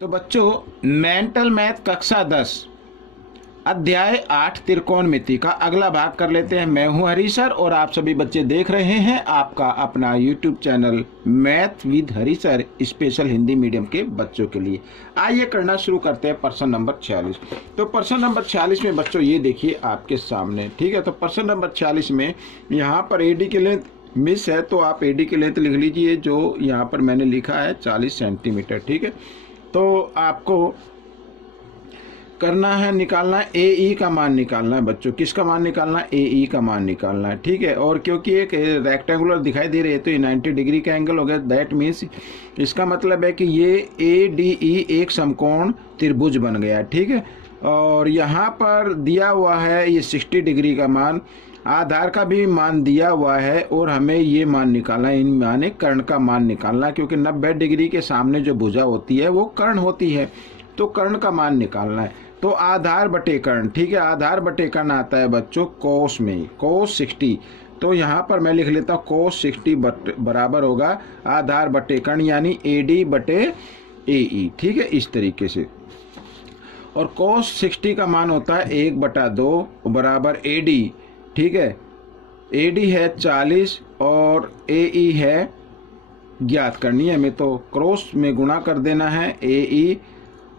तो बच्चों, mental math कक्षा 10 अध्याय 8 त्रिकोणमिति का अगला भाग कर लेते हैं। मैं हूं हरी सर और आप सभी बच्चे देख रहे हैं आपका अपना YouTube channel math with Hari sir special Hindi medium के बच्चों के लिए। आइए करना शुरू करते हैं प्रश्न नंबर 46। तो प्रश्न नंबर 46 में बच्चों ये देखिए आपके सामने, ठीक है। तो प्रश्न नंबर 46 में यहाँ पर एडी की लेंथ मिस है, तो आप एडी की लेंथ लिख लीजिए जो यहाँ पर मैंने लिखा है 40 सेंटीमीटर, ठीक है। तो आपको करना है, निकालना है ए ई का मान निकालना है बच्चों। किसका मान निकालना है? ए ई का मान निकालना है, ठीक है। और क्योंकि एक रेक्टेंगुलर दिखाई दे रही है तो ये 90 डिग्री का एंगल हो गया। दैट मीन्स इसका मतलब है कि ये ए डी ई एक समकोण त्रिभुज बन गया, ठीक है। और यहाँ पर दिया हुआ है ये 60 डिग्री का मान, आधार का भी मान दिया हुआ है और हमें ये मान निकालना है, इन माने कर्ण का मान निकालना है, क्योंकि 90 डिग्री के सामने जो भुजा होती है वो कर्ण होती है, तो कर्ण का मान निकालना है। तो आधार बटे कर्ण, ठीक है। आधार बटे कर्ण आता है बच्चों कोस में, कोस 60। तो यहाँ पर मैं लिख लेता हूँ कोस 60 बराबर होगा आधार बटे कर्ण यानी ए डी बटे ए ई, ठीक है, इस तरीके से। और कोस 60 का मान होता है 1/2 बराबर ए डी, ठीक है। ए डी है 40 और ए ई है ज्ञात करनी है हमें, तो क्रॉस में गुणा कर देना है ए ई,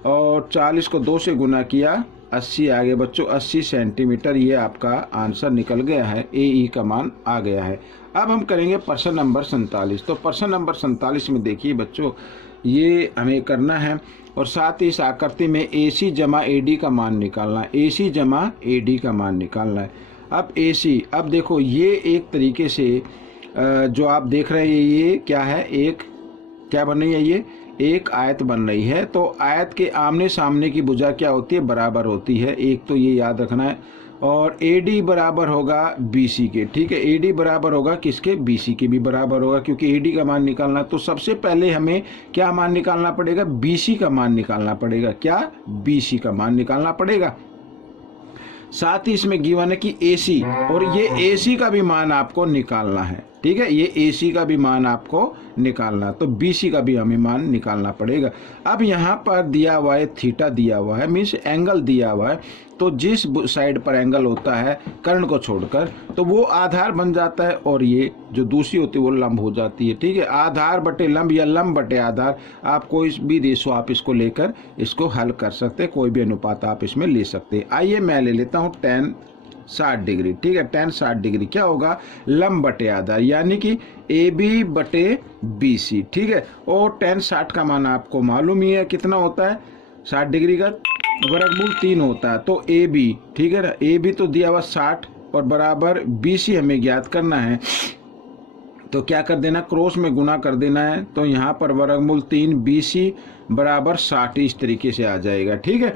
और 40 को 2 से गुना किया 80 आ गया बच्चों, 80 सेंटीमीटर। ये आपका आंसर निकल गया है, ए ई का मान आ गया है। अब हम करेंगे प्रश्न नंबर 47। तो प्रश्न नंबर 47 में देखिए बच्चों ये हमें करना है और साथ ही इस आकृति में ए सी जमा ए डी का मान निकालना है, ए सी जमा ए डी का मान निकालना है। अब ए सी, अब देखो ये एक तरीके से जो आप देख रहे हैं ये क्या है, एक क्या बन रही है, ये एक आयत बन रही है। तो आयत के आमने सामने की भुजा क्या होती है? बराबर होती है, एक तो ये याद रखना है। और AD बराबर होगा BC के, ठीक है। AD बराबर होगा किसके? BC के भी बराबर होगा, क्योंकि AD का मान निकालना। तो सबसे पहले हमें क्या मान निकालना पड़ेगा? BC का मान निकालना पड़ेगा। क्या? BC का मान निकालना पड़ेगा। साथ ही इसमें गिवन है कि AC, और ये AC का भी मान आपको निकालना है, ठीक है। ये AC का भी मान आपको निकालना, तो BC का भी हमें मान निकालना पड़ेगा। अब यहाँ पर दिया हुआ है थीटा दिया हुआ है, मीन्स एंगल दिया हुआ है। तो जिस साइड पर एंगल होता है कर्ण को छोड़कर तो वो आधार बन जाता है और ये जो दूसरी होती है वो लंब हो जाती है, ठीक है। आधार बटे लंब या लंब बटे आधार, आप कोई भी देशो आप इसको लेकर इसको हल कर सकते हैं, कोई भी अनुपात आप इसमें ले सकते हैं। आइए मैं ले लेता हूँ tan 60 डिग्री, ठीक है। tan 60 डिग्री क्या होगा? लंब बटे आधार, यानी कि AB बटे BC, ठीक है। और tan 60 का मान आपको मालूम ही है कितना होता है, 60 डिग्री का वर्गमूल 3 होता है। तो AB, ठीक है ना, AB तो दिया हुआ 60 और बराबर BC हमें ज्ञात करना है। तो क्या कर देना? क्रॉस में गुणा कर देना है। तो यहाँ पर वर्गमूल 3 BC बराबर 60 इस तरीके से आ जाएगा, ठीक है।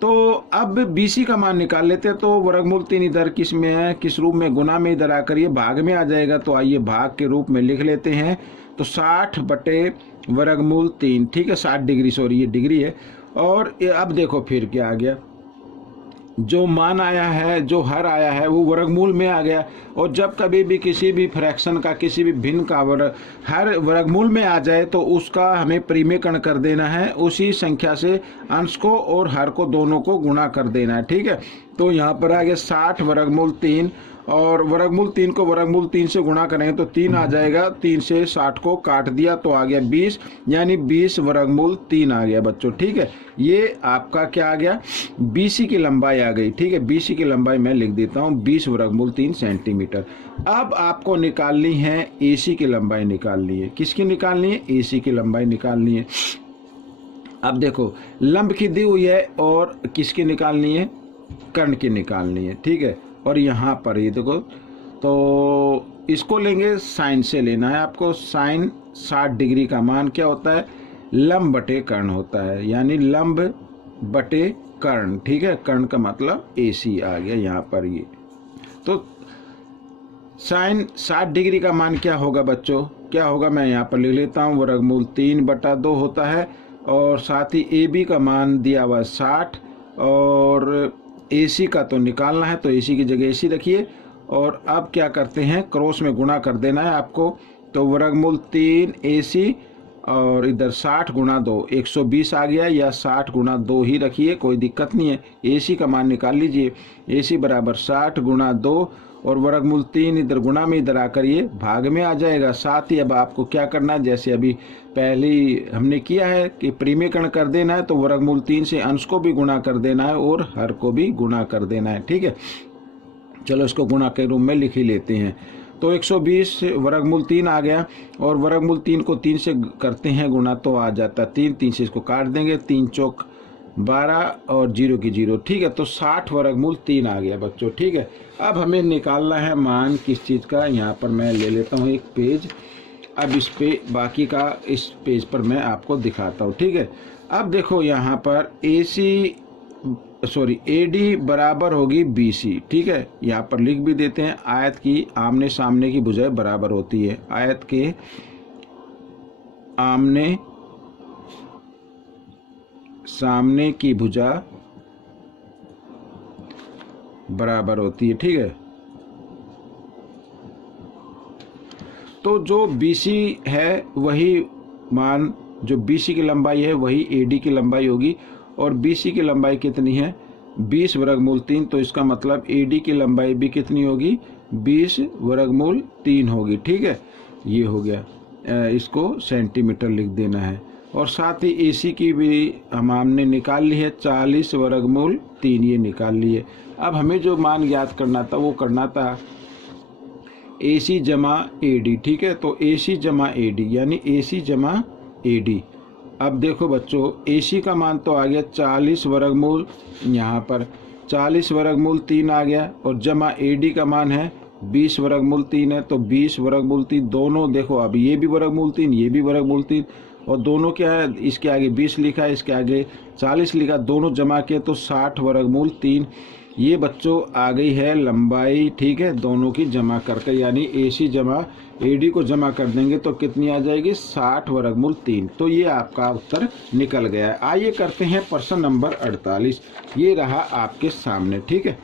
तो अब BC का मान निकाल लेते हैं। तो वर्गमूल 3 इधर किस में है, किस रूप में? गुना में इधर आकर ये भाग में आ जाएगा। तो आइए भाग के रूप में लिख लेते हैं। तो 60 बटे वर्गमूल 3, ठीक है। 60 डिग्री, सॉरी ये डिग्री है। और अब देखो फिर क्या आ गया, जो मान आया है, जो हर आया है वो वर्गमूल में आ गया। और जब कभी भी किसी भी फ्रैक्शन का, किसी भी भिन्न का हर वर्गमूल में आ जाए तो उसका हमें परिमेयकरण कर देना है, उसी संख्या से अंश को और हर को दोनों को गुणा कर देना है, ठीक है। तो यहाँ पर आ गया 60 वर्गमूल 3, और वर्गमूल 3 को वर्गमूल 3 से गुणा करेंगे तो 3 आ जाएगा, 3 से 60 को काट दिया तो आ गया 20, यानी 20 वर्गमूल 3 आ गया बच्चों, ठीक है। ये आपका क्या आ गया? BC की लंबाई आ गई, ठीक है। BC की लंबाई मैं लिख देता हूँ 20 वर्गमूल 3 सेंटीमीटर। अब आपको निकालनी है AC की लंबाई निकालनी है। किसकी निकालनी है? AC की लंबाई निकालनी है। अब देखो लंब की दी हुई है और किसकी निकालनी है? कर्ण की निकालनी है, ठीक है। और यहाँ पर ये देखो, तो इसको लेंगे साइन से लेना है आपको। साइन 60 डिग्री का मान क्या होता है? लंब बटे कर्ण होता है, यानी लंब बटे कर्ण, ठीक है। कर्ण का मतलब AC आ गया यहाँ पर ये। तो साइन 60 डिग्री का मान क्या होगा बच्चों? क्या होगा? मैं यहाँ पर लिख लेता हूँ, वर्गमूल 3/2 होता है। और साथ ही AB का मान दिया हुआ 60 और AC का तो निकालना है, तो AC की जगह AC रखिए। और अब क्या करते हैं? क्रॉस में गुणा कर देना है आपको। तो वर्गमूल 3 AC और इधर 60 गुणा 2 120 आ गया, या 60 गुणा 2 ही रखिए, कोई दिक्कत नहीं है। AC का मान निकाल लीजिए, AC बराबर 60 गुणा 2 और वर्गमूल 3 इधर गुणा में इधर आकर ये भाग में आ जाएगा। साथ ही अब आपको क्या करना है, जैसे अभी पहले हमने किया है कि परिमेयकरण कर देना है, तो वर्गमूल 3 से अंश को भी गुणा कर देना है और हर को भी गुणा कर देना है। ठीक है, चलो इसको गुणा के रूप में लिख ही लेते हैं। तो 120 वर्गमूल 3 आ गया, और वर्गमूल 3 को 3 से करते हैं गुणा तो आ जाता है 3, 3 से इसको काट देंगे, 3 चौक 12 और 0 की 0। ठीक है, तो 60 वर्गमूल 3 आ गया बच्चों। ठीक है, अब हमें निकालना है मान किस चीज़ का। यहाँ पर मैं ले लेता हूँ एक पेज, अब इस पे बाकी का इस पेज पर मैं आपको दिखाता हूँ। ठीक है, अब देखो यहाँ पर AD बराबर होगी BC। ठीक है, यहाँ पर लिख भी देते हैं, आयत की आमने सामने की भुजाएं बराबर होती है। आयत के आमने सामने की भुजा बराबर होती है। ठीक है, तो जो BC है वही मान, जो BC की लंबाई है वही AD की लंबाई होगी, और BC की लंबाई कितनी है 20 वर्गमूल 3, तो इसका मतलब AD की लंबाई भी कितनी होगी 20 वर्गमूल 3 होगी। ठीक है, ये हो गया, इसको सेंटीमीटर लिख देना है। और साथ ही AC की भी हमने निकाल ली है 40 वर्गमूल 3, ये निकाल लिए। अब हमें जो मान याद करना था वो करना था AC जमा AD। ठीक है, तो AC जमा AD यानी AC जमा AD। अब देखो बच्चों, AC का मान तो आ गया 40 वर्गमूल, यहाँ पर 40 वर्गमूल 3 आ गया, और जमा AD का मान है 20 वर्गमूल 3 है, तो 20 वर्गमूल 3 दोनों देखो, अब ये भी वर्गमूल 3 ये भी वर्गमूल 3, और दोनों क्या है, इसके आगे 20 लिखा है, इसके आगे 40 लिखा, दोनों जमा किए तो 60 वर्गमूल 3। ये बच्चों आ गई है लंबाई। ठीक है, दोनों की जमा करके, यानी AC जमा AD को जमा कर देंगे तो कितनी आ जाएगी 60 वर्गमूल 3। तो ये आपका उत्तर निकल गया है। आइए करते हैं प्रश्न नंबर 48, ये रहा आपके सामने। ठीक है,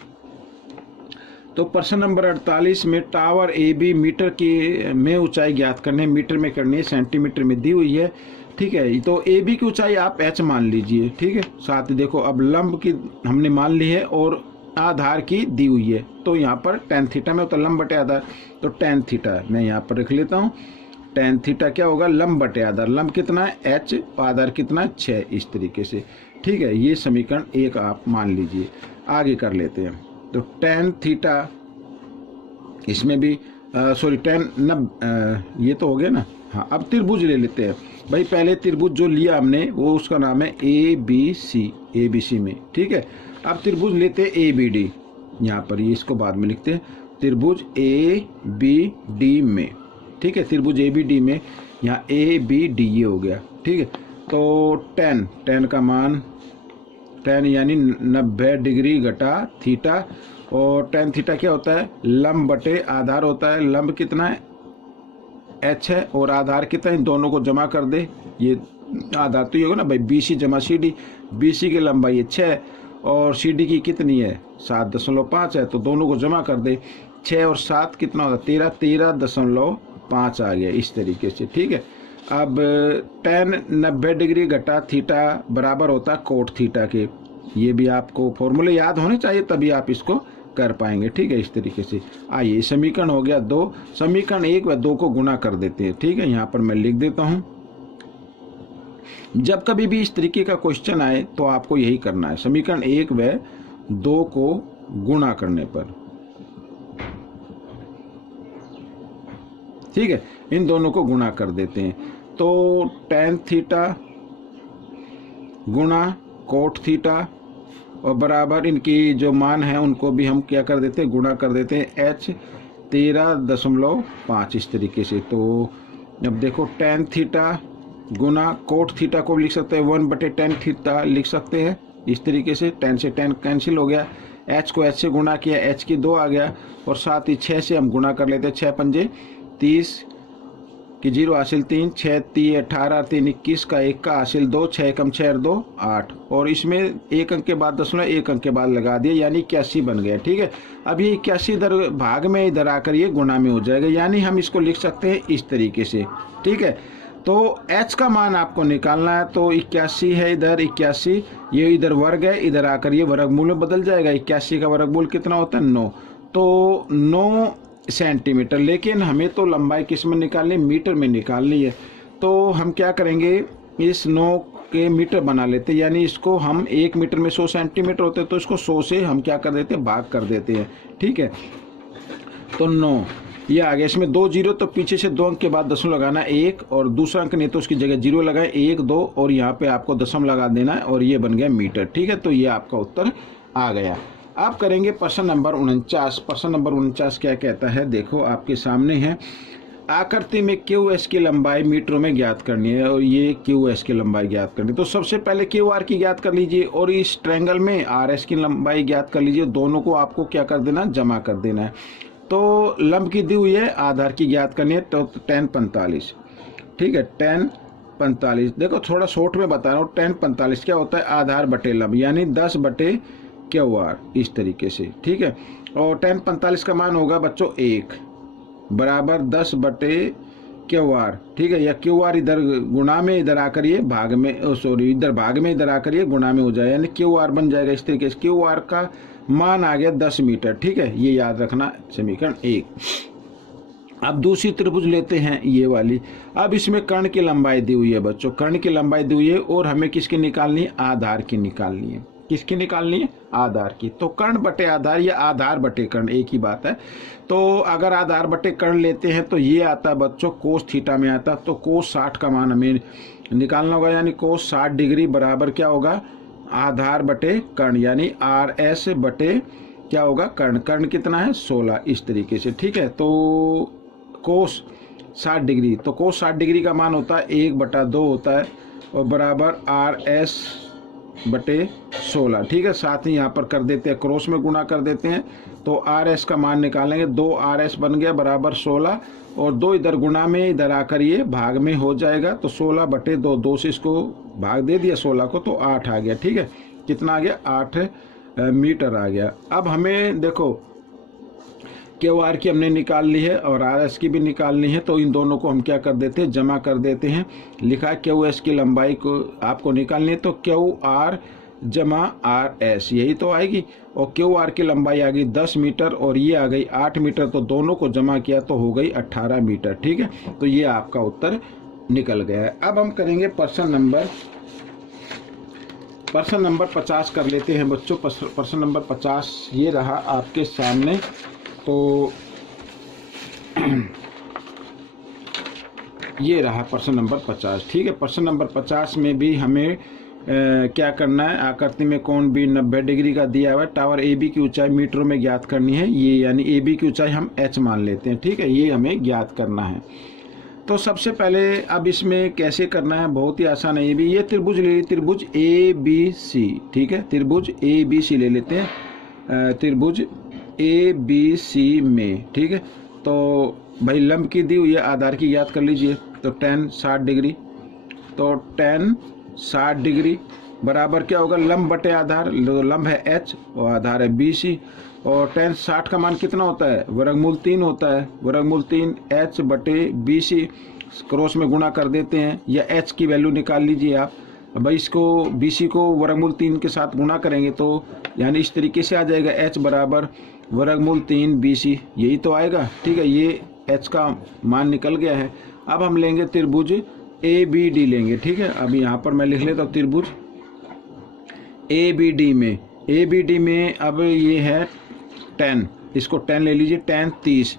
तो प्रश्न नंबर 48 में टावर AB मीटर की में ऊंचाई ज्ञात करने, मीटर में करनी है, सेंटीमीटर में दी हुई है। ठीक है, तो AB की ऊंचाई आप H मान लीजिए। ठीक है, साथ ही देखो अब लंब की हमने मान ली है और आधार की दी हुई है, तो यहाँ पर tan थीटा में होता है लंब बटे आधार, तो tan थीटा मैं यहाँ पर रख लेता हूँ। tan थीटा क्या होगा लंब बटे आधार, लंब कितना है H, आधार कितना है 6, इस तरीके से। ठीक है, ये समीकरण 1 आप मान लीजिए। आगे कर लेते हैं, तो tan थीटा इसमें भी ये तो हो गया ना। हाँ, अब त्रिभुज ले लेते हैं भाई। पहले त्रिभुज जो लिया हमने वो उसका नाम है ABC में। ठीक है, अब त्रिभुज लेते हैं ABD, यहाँ पर ये इसको बाद में लिखते हैं, त्रिभुज ABD में। ठीक है, त्रिभुज ABD में यहाँ ABD ये हो गया। ठीक है, तो tan का मान, tan यानी 90 डिग्री घटा थीटा, और tan थीटा क्या होता है लंब बटे आधार होता है। लंब कितना है H है और आधार कितना है, इन दोनों को जमा कर दे, ये आधार तो ये होगा ना भाई BC जमा CD। BC की लंबाई है 6 और CD की कितनी है 7.5 है, तो दोनों को जमा कर दे, 6 और 7 कितना होगा 13.5 आ गया, इस तरीके से। ठीक है, अब tan 90 डिग्री घटा थीटा बराबर होता है कोट थीटा के। ये भी आपको फॉर्मूले याद होने चाहिए, तभी आप इसको कर पाएंगे। ठीक है, इस तरीके से। आइए, समीकरण हो गया 2, समीकरण 1 व 2 को गुणा कर देते हैं। ठीक है, यहाँ पर मैं लिख देता हूँ। जब कभी भी इस तरीके का क्वेश्चन आए तो आपको यही करना है, समीकरण 1 व 2 को गुणा करने पर। ठीक है, इन दोनों को गुणा कर देते हैं, तो tan थीटा गुणा कोट थीटा और बराबर इनकी जो मान है उनको भी हम क्या कर देते हैं गुणा कर देते हैं H 13.5, इस तरीके से। तो अब देखो tan थीटा गुना कोट थीटा को लिख सकते हैं 1/tan थीटा लिख सकते हैं, इस तरीके से। tan से tan कैंसिल हो गया, H को H से गुणा किया, H की 2 आ गया, और साथ ही 6 से हम गुणा कर लेते हैं, 6 पंजे 30 की 0 हासिल 3, 6 3 18 3 21 का 1 का हासिल 2, 6 कम 6 और 2 8, और इसमें 1 अंक के बाद 1 अंक के बाद लगा दिया, यानी 81 बन गया। ठीक है, अब ये 81 इधर भाग में इधर आकर ये गुणा में हो जाएगा, यानी हम इसको लिख सकते हैं इस तरीके से। ठीक है, तो h का मान आपको निकालना है। तो 81 है, इधर 81, ये इधर वर्ग है, इधर आकर ये वर्गमूल में बदल जाएगा। 81 का वर्गमूल कितना होता है? 9। तो 9 सेंटीमीटर। लेकिन हमें तो लंबाई किस में निकालनी? मीटर में निकालनी है। तो हम क्या करेंगे, इस 9 के मीटर बना लेते हैं, यानी इसको हम 1 मीटर में 100 सेंटीमीटर होते हैं, तो इसको 100 से हम क्या कर देते हैं? भाग कर देते हैं। ठीक है, तो 9 ये आ गया। इसमें 2 जीरो, तो पीछे से 2 अंक के बाद दशमलव लगाना, 1, और दूसरा अंक नहीं तो उसकी जगह 0 लगाए, 1 2, और यहाँ पे आपको दशमलव लगा देना है, और ये बन गया मीटर। ठीक है, तो ये आपका उत्तर आ गया। आप करेंगे प्रश्न नंबर 49। प्रश्न नंबर 49 क्या कहता है, देखो आपके सामने है। आकृति में क्यू एस की लंबाई मीटरों में ज्ञात करनी है, और ये क्यू एस की लंबाई ज्ञात करनी है। तो सबसे पहले क्यू आर की ज्ञात कर लीजिए, और इस ट्रायंगल में आर एस की लंबाई ज्ञात कर लीजिए। दोनों को आपको क्या कर देना? जमा कर देना है। तो लंब की दी हुई है, आधार की ज्ञात करनी है, तो tan 45। ठीक है, tan 45। देखो थोड़ा शॉर्ट में बता रहा हूँ। tan 45 क्या होता है? आधार बटे लंब, यानी 10 बटे क्यू आर, इस तरीके से। ठीक है, और tan 45 का मान होगा बच्चों 1 बराबर 10 बटे क्यू आर। ठीक है, या क्यू आर इधर गुणा में, इधर आकर ये भाग में, सॉरी इधर भाग में, इधर आकर ये गुणा में हो जाए, यानी क्यू आर बन जाएगा इस तरीके से। क्यू आर का मान आ गया 10 मीटर। ठीक है, ये याद रखना, समीकरण 1। अब दूसरी त्रिभुज लेते हैं, ये वाली। अब इसमें कर्ण की लंबाई दी हुई है बच्चों, कर्ण की लंबाई दी हुई है, और हमें किसकी निकालनी है? आधार की निकालनी है। किसकी निकालनी है? आधार की। तो कर्ण बटे आधार या आधार बटे कर्ण एक ही बात है। तो अगर आधार बटे कर्ण लेते हैं तो ये आता है बच्चों कोस थीटा में आता है। तो कोस 60 का मान हमें निकालना होगा, यानी कोस 60 डिग्री बराबर क्या होगा? आधार बटे कर्ण, यानी आर एस बटे क्या होगा? कर्ण। कर्ण कितना है? 16, इस तरीके से। ठीक है, तो कोस 60 डिग्री, तो कोस 60 डिग्री का मान होता है 1/2 होता है, और बराबर आर एस बटे 16। ठीक है, साथ ही यहाँ पर कर देते हैं, क्रॉस में गुणा कर देते हैं, तो आर एस का मान निकालेंगे। 2 आर एस बन गया बराबर 16, और 2 इधर गुणा में, इधर आकर ये भाग में हो जाएगा। तो 16 बटे 2, 2 से इसको भाग दे दिया 16 को, तो 8 आ गया। ठीक है, कितना आ गया? 8 मीटर आ गया। अब हमें देखो क्यू आर की हमने निकाल ली है, और आर एस की भी निकालनी है। तो इन दोनों को हम क्या कर देते हैं? जमा कर देते हैं। लिखा क्यू एस की लंबाई को आपको निकालनी है, तो क्यू आर जमा आर एस, यही तो आएगी। और क्यू आर की लंबाई आ गई 10 मीटर, और ये आ गई 8 मीटर। तो दोनों को जमा किया तो हो गई 18 मीटर। ठीक है, तो ये आपका उत्तर निकल गया है। अब हम करेंगे प्रश्न नंबर 50 कर लेते हैं बच्चों। प्रश्न नंबर 50 ये रहा आपके सामने। तो ये रहा प्रश्न नंबर 50। ठीक है, प्रश्न नंबर 50 में भी हमें क्या करना है? आकृति में कोण भी 90 डिग्री का दिया हुआ है। टावर ए बी की ऊंचाई मीटरों में ज्ञात करनी है, ये यानी ए बी की ऊंचाई हम h मान लेते हैं। ठीक है, ये हमें ज्ञात करना है। तो सबसे पहले अब इसमें कैसे करना है? बहुत ही आसान है। ये त्रिभुज ले, त्रिभुज ए बी सी। ठीक है, त्रिभुज ए बी सी ले लेते हैं, त्रिभुज ए बी सी में। ठीक है, तो भाई लंब की दी हुई है, आधार की याद कर लीजिए। तो tan 60 डिग्री, तो tan 60 डिग्री बराबर क्या होगा? लंब बटे आधार। लंब है h और आधार है BC, और tan 60 का मान कितना होता है? वर्गमूल 3 होता है। वर्गमूल 3 h बटे BC, क्रॉस में गुणा कर देते हैं, या h की वैल्यू निकाल लीजिए आप। भाई इसको BC को वर्गमूल 3 के साथ गुणा करेंगे, तो यानी इस तरीके से आ जाएगा h बराबर वर्गमूल 3 BC, यही तो आएगा। ठीक है, ये h का मान निकल गया है। अब हम लेंगे त्रिभुज ABD लेंगे। ठीक है, अब यहाँ पर मैं लिख लेता हूँ त्रिभुज ABD में अब ये है tan, इसको tan ले लीजिए, tan 30।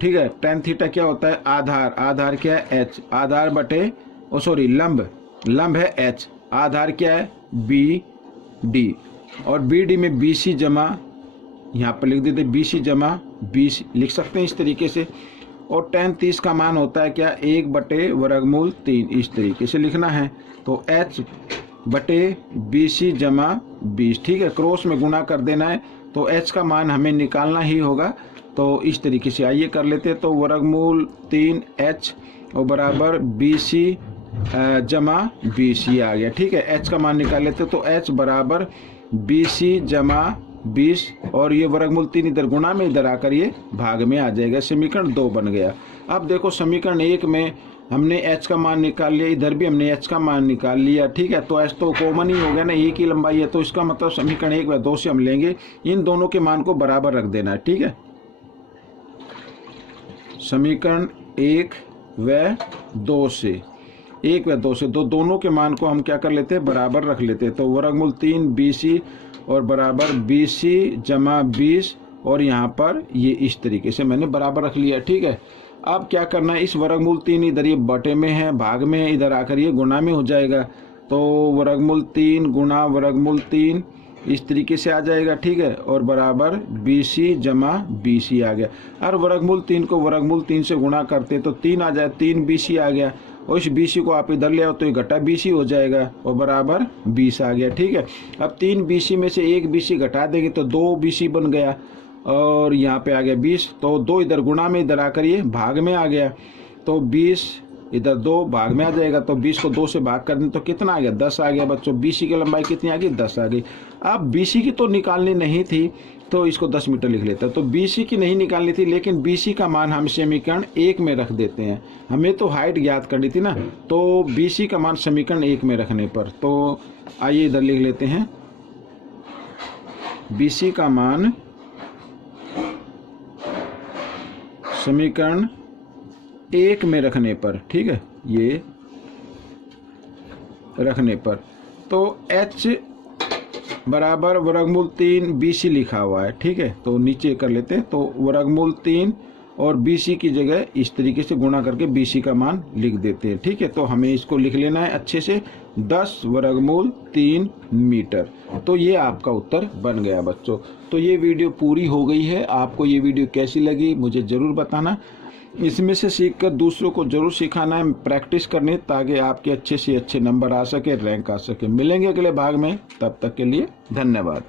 ठीक है, tan थीटा क्या होता है? आधार। आधार क्या है? h। आधार बटे लंब है h, आधार क्या है? BD, और BD में BC जमा, यहाँ पर लिख देते BC जमा 20 लिख सकते हैं इस तरीके से। और tan 30 का मान होता है क्या? 1 बटे वर्गमूल 3, इस तरीके से लिखना है। तो h बटे BC जमा 20। ठीक है, क्रॉस में गुणा कर देना है, तो h का मान हमें निकालना ही होगा। तो इस तरीके से आइए कर लेते हैं। तो वर्गमूल 3h और बराबर BC जमा 20 ये आ गया। ठीक है, h का मान निकाल लेते, तो h बराबर BC जमा 20, और ये वर्गमूल 3 इधर गुणा में, इधर आकर ये भाग में आ जाएगा। समीकरण 2 बन गया। अब देखो समीकरण 1 में हमने h का मान निकाल लिया, इधर भी हमने h का मान निकाल लिया, ठीक है। तो h तो कॉमन ही हो गया ना, एक ही लंबाई है, तो इसका मतलब समीकरण 1 व 2 से हम लेंगे, इन दोनों के मान को बराबर रख देना है, ठीक है। समीकरण 1 व 2 से, 1 व 2 से दोनों के मान को हम क्या कर लेते हैं, बराबर रख लेते हैं। तो वर्गमूल 3 BC और बराबर BC जमा 20, और यहाँ पर ये इस तरीके से मैंने बराबर रख लिया, ठीक है। अब क्या करना है, इस वर्गमूल 3 इधर ये बटे में है, भाग में है, इधर आकर ये गुणा में हो जाएगा। तो वर्गमूल 3 गुणा वर्गमूल 3 इस तरीके से आ जाएगा, ठीक है। और बराबर BC जमा BC आ गया। और वर्गमूल 3 को वर्गमूल 3 से गुणा करते तो 3 आ जाए, 3 BC आ गया, और इस BC को आप इधर ले आओ तो ये घटा BC हो जाएगा, और बराबर 20 आ गया, ठीक है। अब 3 BC में से 1 BC घटा देंगे तो 2 BC बन गया, और यहाँ पे आ गया 20। तो 2 इधर गुणा में, इधर आकर ये भाग में आ गया, तो 20 इधर 2 भाग में आ जाएगा। तो 20 को 2 से भाग कर दें तो कितना आ गया, 10 आ गया बच्चों। BC की लंबाई कितनी आ गई, 10 आ गई। अब BC की तो निकालनी नहीं थी, तो इसको 10 मीटर लिख लेता है। तो BC की नहीं निकालनी थी, लेकिन BC का मान हम समीकरण 1 में रख देते हैं। हमें तो हाइट ज्ञात करनी थी ना, तो BC का मान समीकरण 1 में रखने पर, तो आइए इधर लिख लेते हैं, BC का मान समीकरण 1 में रखने पर, ठीक है, ये रखने पर, तो h बराबर वर्गमूल 3 BC लिखा हुआ है, ठीक है। तो नीचे कर लेते हैं, तो वर्गमूल 3 और BC की जगह इस तरीके से गुणा करके BC का मान लिख देते हैं, ठीक है। तो हमें इसको लिख लेना है अच्छे से, 10 वर्गमूल 3 मीटर। तो ये आपका उत्तर बन गया बच्चों। तो ये वीडियो पूरी हो गई है। आपको ये वीडियो कैसी लगी मुझे ज़रूर बताना। इसमें से सीखकर दूसरों को जरूर सिखाना है, प्रैक्टिस करनी, ताकि आपके अच्छे से अच्छे नंबर आ सके, रैंक आ सके। मिलेंगे अगले भाग में, तब तक के लिए धन्यवाद।